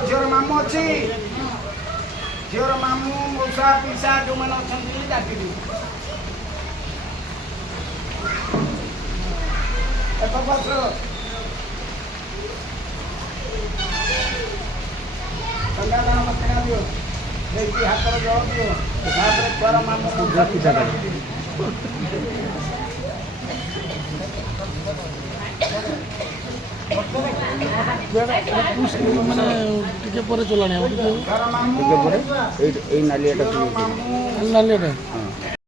झीर मामू अच्छी झीर मामू मौसा पिसा जो मैंने अच्छा डाक दान मत दियो देखिए हाथ जवाब दियो छुआर मामू ମାନେ ଟିକେ ପରେ ଚଲାଣି ହବ ଟିକେ ପରେ ଏଇ ନାଲିଆଟା ନାଲିଆଟା